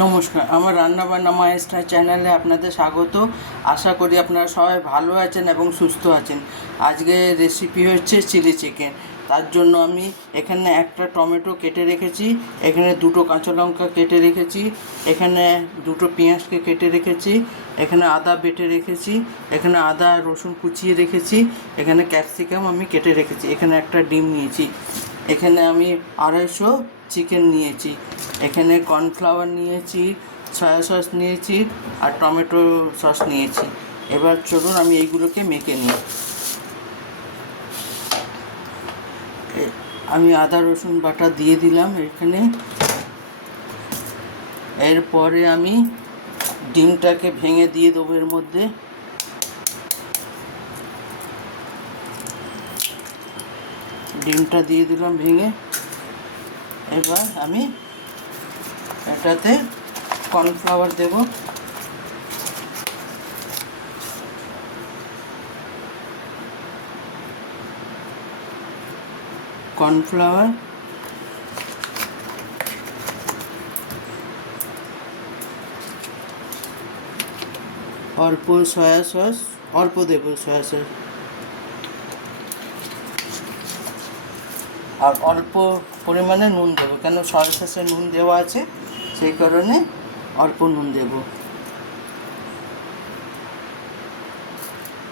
নমস্কার, আমার রান্নাবান্না মায়ের স্টার চ্যানেলে আপনাদের স্বাগত। আশা করি আপনারা সবাই ভালো আছেন এবং সুস্থ আছেন। আজকে রেসিপি হচ্ছে চিলি চিকেন। তার জন্য আমি এখানে একটা টমেটো কেটে রেখেছি, এখানে দুটো কাঁচা লঙ্কা কেটে রেখেছি, এখানে দুটো পেঁয়াজকে কেটে রেখেছি, এখানে আদা বেটে রেখেছি, এখানে আদা রসুন কুচিয়ে রেখেছি, এখানে ক্যাপসিকাম আমি কেটে রেখেছি, এখানে একটা ডিম নিয়েছি, এখানে আমি 250 চিকেন নিয়েছি, এখানে কর্নফ্লাওয়ার নিয়েছি, সয়া সস নিয়েছি আর টমেটো সস নিয়েছি। এবার চলুন আমি এইগুলোকে মেখে নিই। আমি আদা রসুন বাটা দিয়ে দিলাম এখানে। এরপরে আমি ডিমটাকে ভেঙে দিয়ে দেবো এর মধ্যে। ডিমটা দিয়ে দিলাম ভেঙে। এবার আমি এটাতে কর্নফ্লাওয়ার দেব, কর্নফ্লাওয়ার, অল্প সয়া সস, অল্প দেব সয়া সস, আর অল্প পরিমাণে নুন দেবো, কেন সয়া সসে নুন দেওয়া আছে, সেই কারণে অল্প নুন দেব।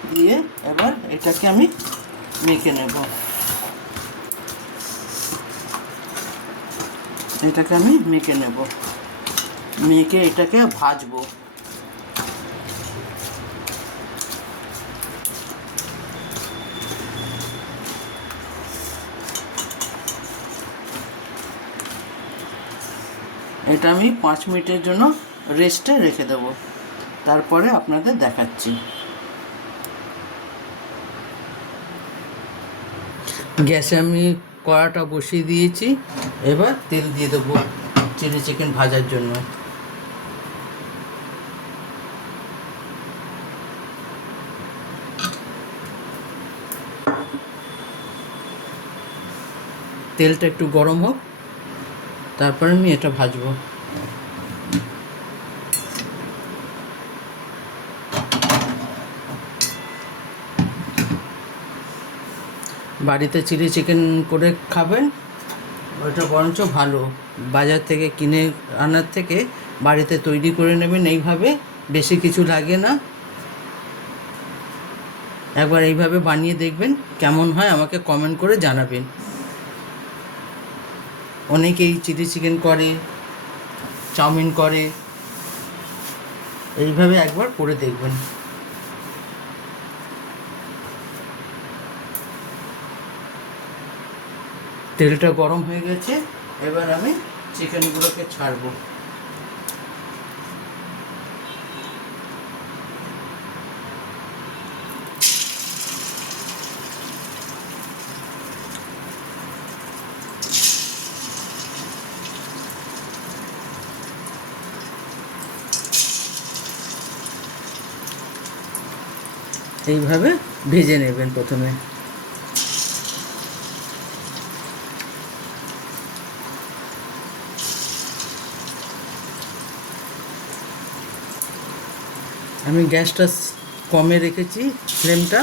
দিয়ে এবার এটাকে আমি মেখে নেব। এটাকে আমি মেখে নেব, মেখে এটাকে ভাজবো। এটা আমি 5 মিনিটের জন্য রেস্টে রেখে দেবো, তারপরে আপনাদের দেখাচ্ছি। গ্যাসে আমি কড়াটা বসিয়ে দিয়েছি, এবার তেল দিয়ে দেবো চিলি চিকেন ভাজার জন্য। তেলটা একটু গরম হোক, তারপরে আমি এটা ভাজবো। বাড়িতে চিলি চিকেন করে খাবেন, ওটা বরঞ্চ ভালো। বাজার থেকে কিনে আনার থেকে বাড়িতে তৈরি করে নেবেন, এইভাবে বেশি কিছু লাগে না। একবার এইভাবে বানিয়ে দেখবেন, কেমন হয় আমাকে কমেন্ট করে জানাবেন। অনেকেই চিলি চিকেন করে, চাউমিন করে, এইভাবে একবার করে দেখবেন। তেলটা গরম হয়ে গেছে, এবার আমি চিকেনগুলোকে ছাড়বো। এইভাবে ভেজে নেবেন প্রথমে। আমি গ্যাসটা কমে রেখেছি, ফ্লেমটা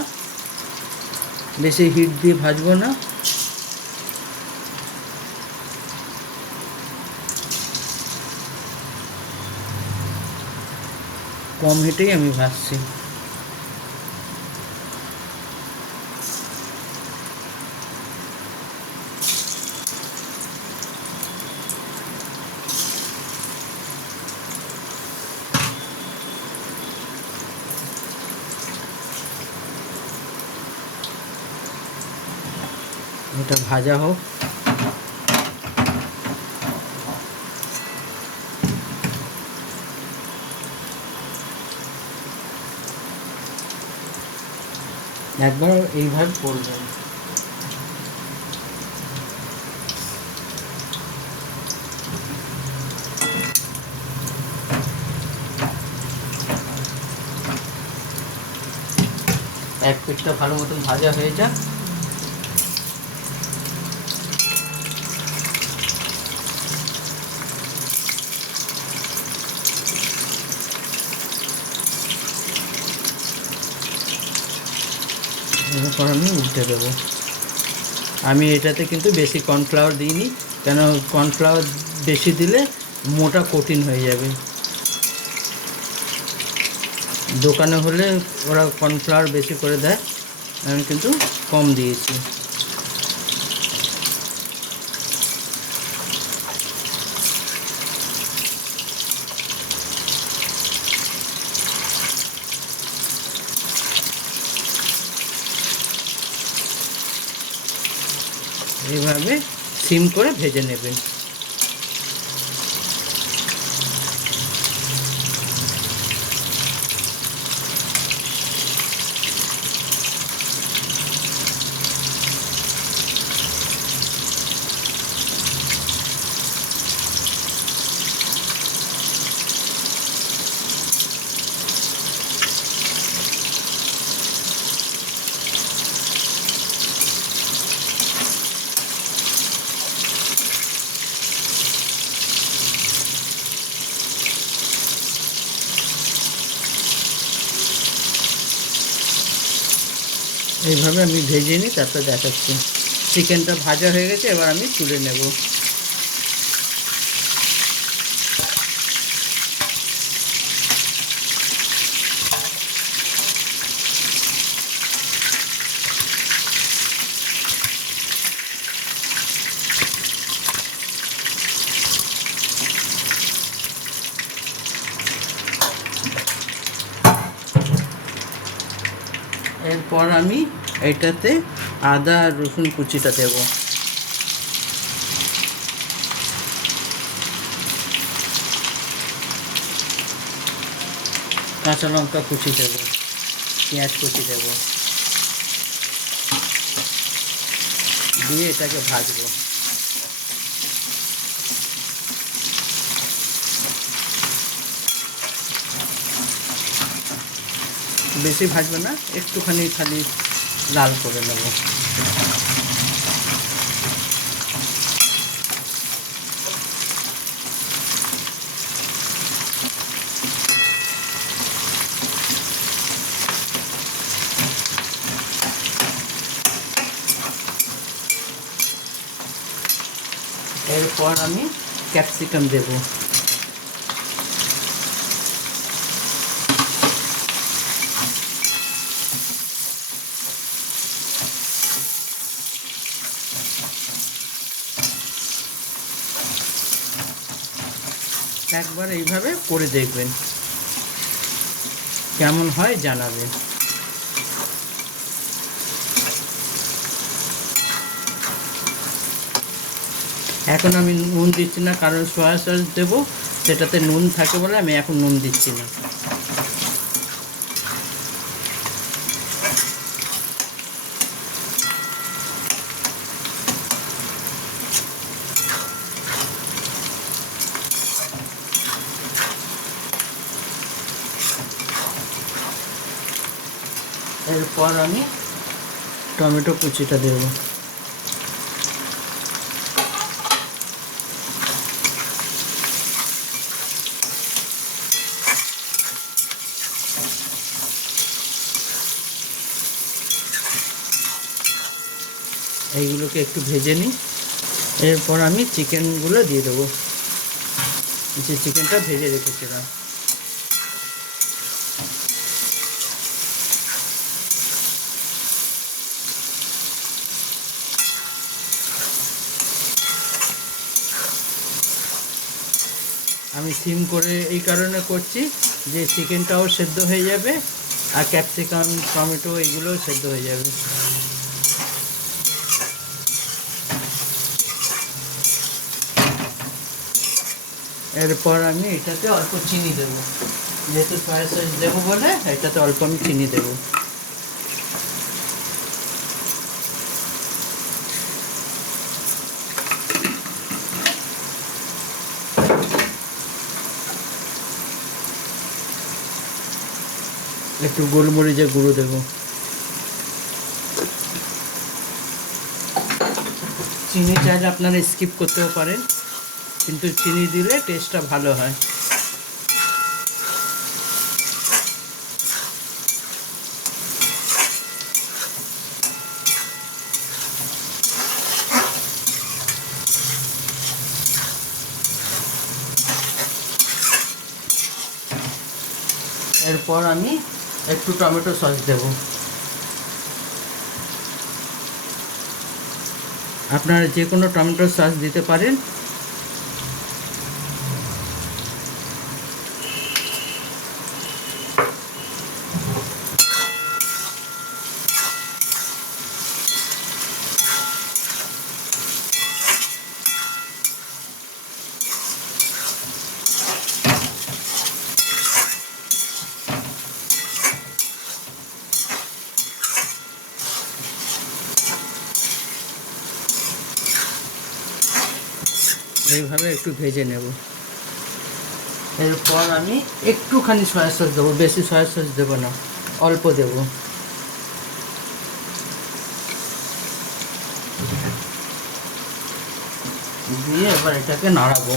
বেশি হিট দিয়ে ভাজবো না। কম হিটেই আমি ভাজছি। এটা ভাজা হোক। একবার এইভাবে করবেন। এক পিঠটা ভালো মতন ভাজা হয়ে যাক, এরপর আমি উল্টে দেবো। আমি এটাতে কিন্তু বেশি কর্নফ্লাওয়ার দিইনি, কেন কর্নফ্লাওয়ার বেশি দিলে মোটা কঠিন হয়ে যাবে। দোকানে হলে ওরা কর্নফ্লাওয়ার বেশি করে দেয়, আমি কিন্তু কম দিয়েছি। এইভাবে সিম করে ভেজে নেবেন। এইভাবে আমি ভেজে নিই, তারপরে দেখাচ্ছি। চিকেনটা ভাজা হয়ে গেছে, এবার আমি তুলে নেব। এরপর আমি এটাতে আদা আর রসুন কুচিটা দেব। কাঁচা লঙ্কা কুচি দেব, পেঁয়াজ কুচি দেব, দিয়ে এটাকে ভাজবো। বেশি ভাজবে না, একটুখানি খালি লাল করে নেব। এরপর আমি ক্যাপসিকাম দেব। একবার এইভাবে করে দেখবেন, কেমন হয় জানাবেন। এখন আমি নুন দিচ্ছি না, কারণ সয়া সস দেবো, সেটাতে নুন থাকে বলে আমি এখন নুন দিচ্ছি না। এরপর আমি টমেটো কুচিটা দেব। এইগুলোকে একটু ভেজে নিই। এরপর আমি চিকেনগুলো দিয়ে দেবো, যে চিকেনটা ভেজে রেখেছিলাম। আমি সিম করে এই কারণে করছি যে চিকেনটাও সেদ্ধ হয়ে যাবে আর ক্যাপসিকাম টমেটো এগুলোও সেদ্ধ হয়ে যাবে। এরপর আমি এটাতে অল্প চিনি দেবো, যেহেতু সয়া সস দেবো বলে এটাতে অল্প আমি চিনি দেবো। একটু গোলমরিচের গুঁড়ো দেবো। চিনি চাইলে আপনারা স্কিপ করতেও পারেন, কিন্তু চিনি দিলে টেস্টটা ভালো হয়। এরপর আমি একটু টমেটো সস দেব। আপনারা যে কোনো টমেটো সস দিতে পারেন। এইভাবে একটু ভেজে নেব। এরপর আমি একটুখানি সয়া সস দেবো, বেশি সয়া সস দেবো না, অল্প দেব। দিয়ে এবার এটাকে নাড়াবো।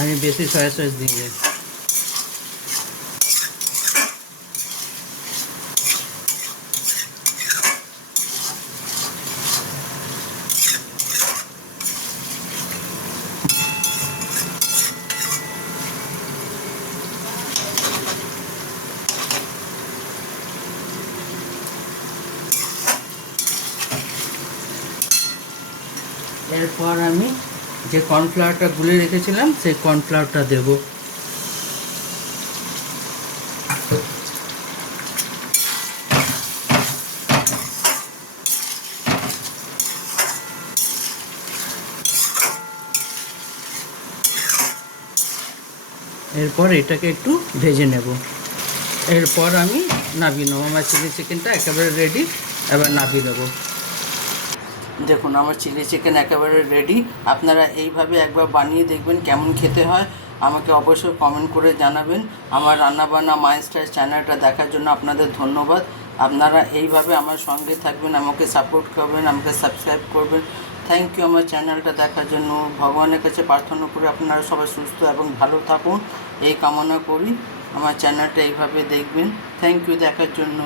আমি বেশি সয়া সস দিয়ে এরপর আমি যে কর্নফ্লাওয়ারটা গুলে রেখেছিলাম সেই কর্নফ্লাওয়ারটা দেব। এরপর এটাকে একটু ভেজে নেব। এরপর আমি নামিয়ে নেবো। আমার চিলি চিকেনটা একেবারে রেডি, এবার নামিয়ে নেবো। দেখুন আমার চিলি চিকেন একেবারে রেডি। আপনারা এইভাবে একবার বানিয়ে দেখবেন কেমন খেতে হয়। আমাকে অবশ্যই কমেন্ট করে জানাবেন। আমার রান্নাবান্না মাই স্টাইল চ্যানেলটা দেখার জন্য আপনাদের ধন্যবাদ। আপনারা এইভাবে আমার সঙ্গে থাকবেন, আমাকে সাপোর্ট করবেন, আমাকে সাবস্ক্রাইব করবেন। থ্যাংক ইউ আমার চ্যানেলটা দেখার জন্য। ভগবানের কাছে প্রার্থনা করি আপনারা সবাই সুস্থ এবং ভালো থাকুন, এই কামনা করি। আমার চ্যানেলটা এইভাবে দেখবেন। থ্যাংক ইউ দেখার জন্য।